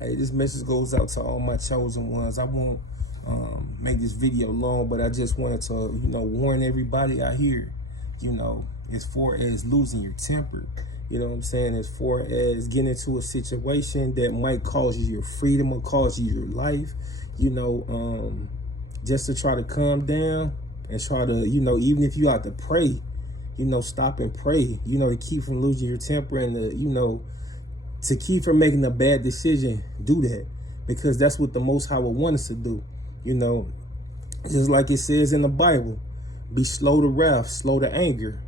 Hey, this message goes out to all my chosen ones. I won't make this video long, but I just wanted to, warn everybody out here, as far as losing your temper. You know what I'm saying? As far as getting into a situation that might cause you your freedom or cause you your life, just to try to calm down and try to, even if you have to pray, stop and pray, to keep from losing your temper and to keep from making a bad decision. Do that, because that's what the Most High will want us to do. Just like it says in the Bible, be slow to wrath, slow to anger,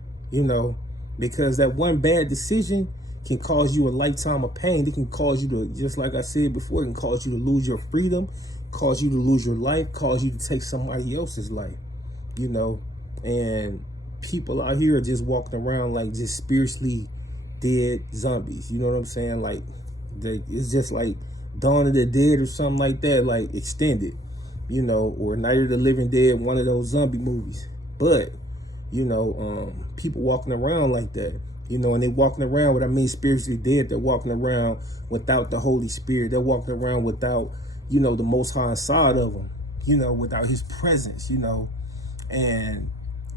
because that one bad decision can cause you a lifetime of pain. It can cause you to, just like I said before, it can cause you to lose your freedom, cause you to lose your life, cause you to take somebody else's life, and people out here are just walking around like just spiritually dead zombies. You know what I'm saying? Like, it's just like Dawn of the Dead or something like that, like extended, or Night of the Living Dead, one of those zombie movies. But, people walking around like that, and they walking around, what I mean spiritually dead, they're walking around without the Holy Spirit. They're walking around without, the Most High inside of them, without his presence, and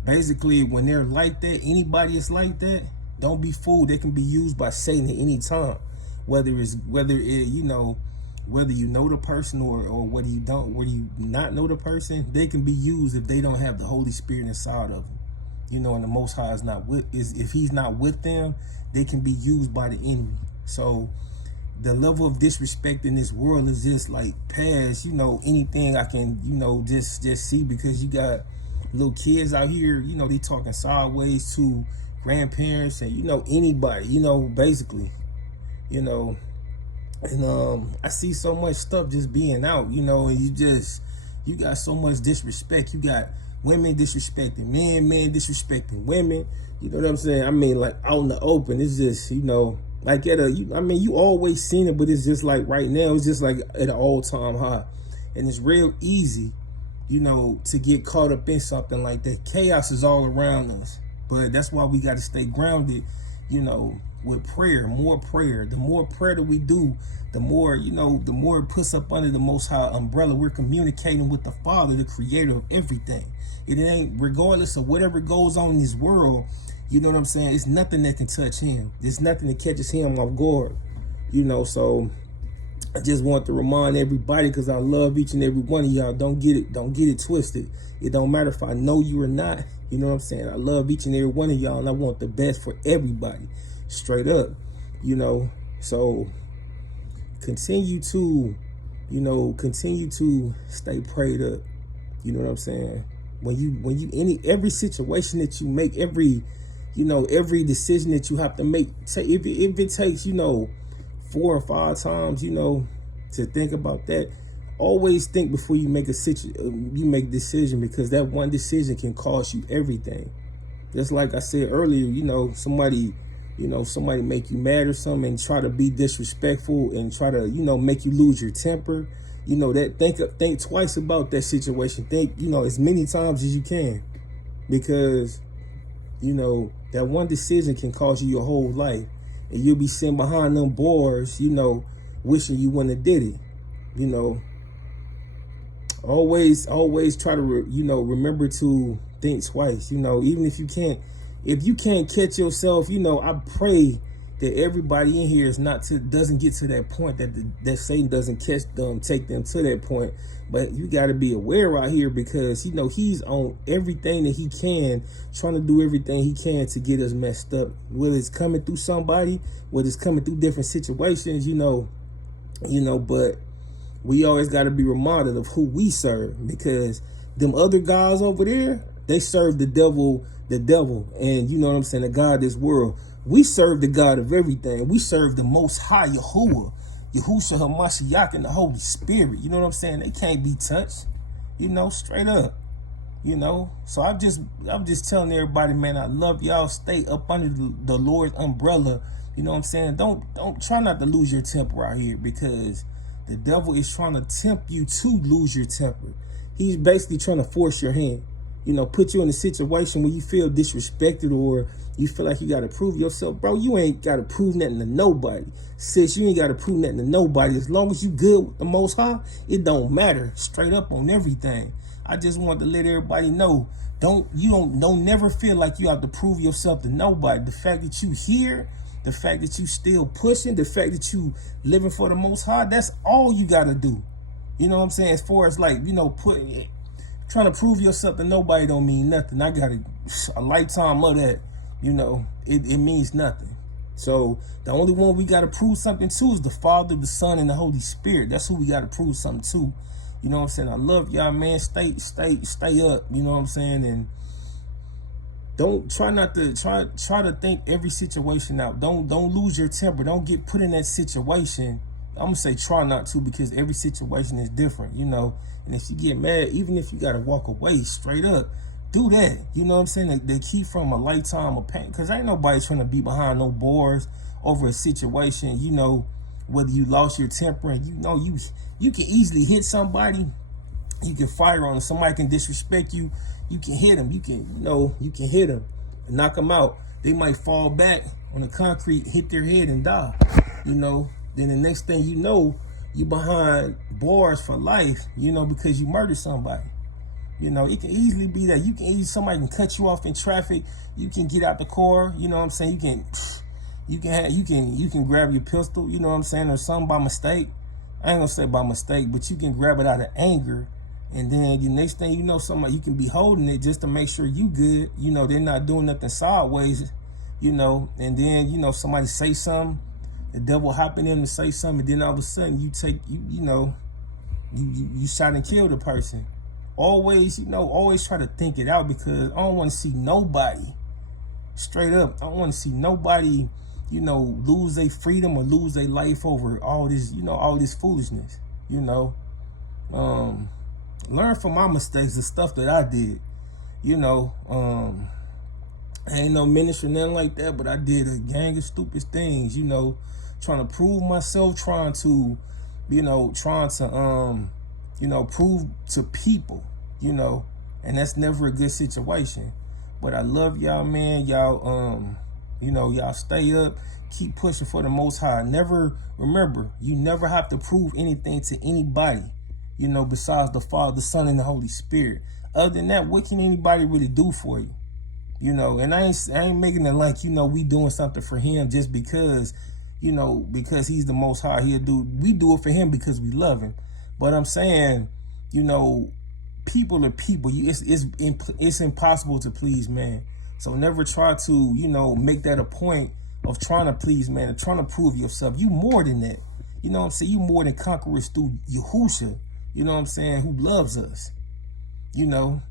basically when they're like that, anybody is like that, don't be fooled. They can be used by Satan at any time, whether you know the person or whether you not know the person. They can be used if they don't have the Holy Spirit inside of them, and the Most High if he's not with them, they can be used by the enemy. So the level of disrespect in this world is just like past, anything I can, just see, because you got little kids out here, they talking sideways to grandparents and, anybody, basically, and I see so much stuff just being out, and you got so much disrespect. You got women disrespecting men disrespecting women, you know what I'm saying? I mean, like out in the open, it's just, like you always seen it, but it's just like right now, it's just like at an all-time high. And it's real easy, to get caught up in something like that. Chaos is all around us, but that's why we got to stay grounded, with prayer, more prayer. The more prayer that we do, the more, the more it puts up under the Most High umbrella. We're communicating with the Father, the creator of everything. It ain't, regardless of whatever goes on in this world, you know what I'm saying? It's nothing that can touch him. There's nothing that catches him off guard, so I just want to remind everybody, because I love each and every one of y'all. Don't get it twisted. It don't matter if I know you or not. You know what I'm saying? I love each and every one of y'all, and I want the best for everybody. Straight up, so continue to stay prayed up. You know what I'm saying? Every situation that you make, every decision that you have to make, if it takes, 4 or 5 times, to think about that, always think before you make a decision, because that one decision can cost you everything. Just like I said earlier, somebody make you mad or something and try to be disrespectful and try to, make you lose your temper. Think twice about that situation. Think, as many times as you can, because, that one decision can cost you your whole life, and you'll be sitting behind them bars, wishing you wouldn't have did it. Always try to, remember to think twice, even if you can't catch yourself, I pray that everybody in here doesn't get to that point, that Satan doesn't take them to that point. But you got to be aware out here, because he's on everything that he can, trying to do everything he can to get us messed up. Whether it's coming through somebody, whether it's coming through different situations, but we always got to be reminded of who we serve, because them other guys over there, they serve the devil, and you know what I'm saying, the God of this world. We serve the God of everything. We serve the Most High, Yahushua HaMashiach, and the Holy Spirit. You know what I'm saying? They can't be touched, straight up. So I'm just telling everybody, man, I love y'all. Stay up under the Lord's umbrella. You know what I'm saying? Don't try not to lose your temper out here, because the devil is trying to tempt you to lose your temper. He's basically trying to force your hand. put you in a situation where you feel disrespected or you feel like you got to prove yourself. Bro, you ain't got to prove nothing to nobody. Sis, you ain't got to prove nothing to nobody. As long as you good with the Most High, it don't matter. Straight up on everything. I just want to let everybody know, don't never feel like you have to prove yourself to nobody. The fact that you here, the fact that you still pushing, the fact that you living for the Most High, that's all you got to do. You know what I'm saying? As far as like, trying to prove yourself to nobody don't mean nothing. I got a lifetime of that. It means nothing. So the only one we got to prove something to is the Father, the Son, and the Holy Spirit. That's who we got to prove something to. You know what I'm saying? I love y'all, man. Stay up. You know what I'm saying? And don't try to think every situation out. Don't lose your temper. Don't get put in that situation. I'm gonna say try not to, because every situation is different, And if you get mad, even if you gotta walk away, straight up, do that. You know what I'm saying? They keep from a lifetime of pain, because ain't nobody trying to be behind no bars over a situation. Whether you lost your temper, and you can easily hit somebody. You can fire on them. Somebody can disrespect you. You can hit them. You can hit them and knock them out. They might fall back on the concrete, hit their head, and die. Then the next thing you know, you behind bars for life, because you murdered somebody. It can easily be that. Somebody can cut you off in traffic. You can get out the car, you know what I'm saying? You can grab your pistol, you know what I'm saying, or something by mistake. I ain't gonna say by mistake, but you can grab it out of anger. And then the next thing you know, somebody, you can be holding it just to make sure you good. They're not doing nothing sideways, and then, somebody say something. The devil hopping in to say something, and then all of a sudden you shot and killed a person. Always try to think it out, because I don't want to see nobody, straight up, I don't want to see nobody, lose their freedom or lose their life over all this, all this foolishness, Learn from my mistakes, the stuff that I did, I ain't no minister, nothing like that, but I did a gang of stupid things, trying to prove myself, trying to prove to people, and that's never a good situation. But I love y'all, man. Y'all, y'all stay up, keep pushing for the Most High. Remember, you never have to prove anything to anybody, besides the Father, the Son, and the Holy Spirit. Other than that, what can anybody really do for you? And I ain't making it like, we doing something for him just because, because he's the Most High. We do it for him because we love him. But I'm saying, people are people. It's impossible to please man. So never try to, make that a point of trying to please man and trying to prove yourself. You more than that. You know what I'm saying? You more than conquerors through Yahusha, who loves us. The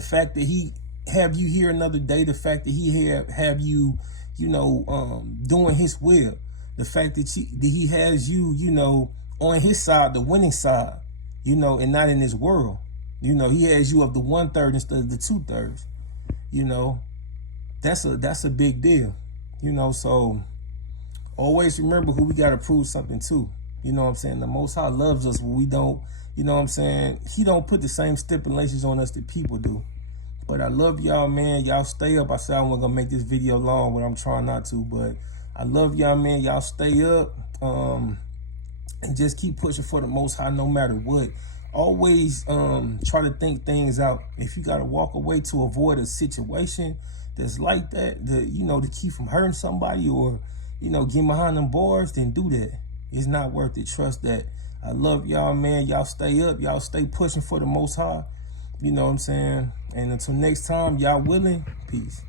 fact that he have you here another day, the fact that he have you, doing his will, the fact that he has you, on his side, the winning side, and not in this world. He has you of the 1/3 instead of the 2/3. That's a big deal. So always remember who we got to prove something to. The Most High loves us, but we don't, he don't put the same stipulations on us that people do. But I love y'all, man. Y'all stay up. I said I wasn't gonna make this video long, but I'm trying not to. But I love y'all, man. Y'all stay up. And just keep pushing for the Most High no matter what. Always try to think things out. If you gotta walk away to avoid a situation that's like that, to keep from hurting somebody or, get behind them bars, then do that. It's not worth it. Trust that. I love y'all, man. Y'all stay up. Y'all stay pushing for the Most High. You know what I'm saying? And until next time, y'all willing, peace.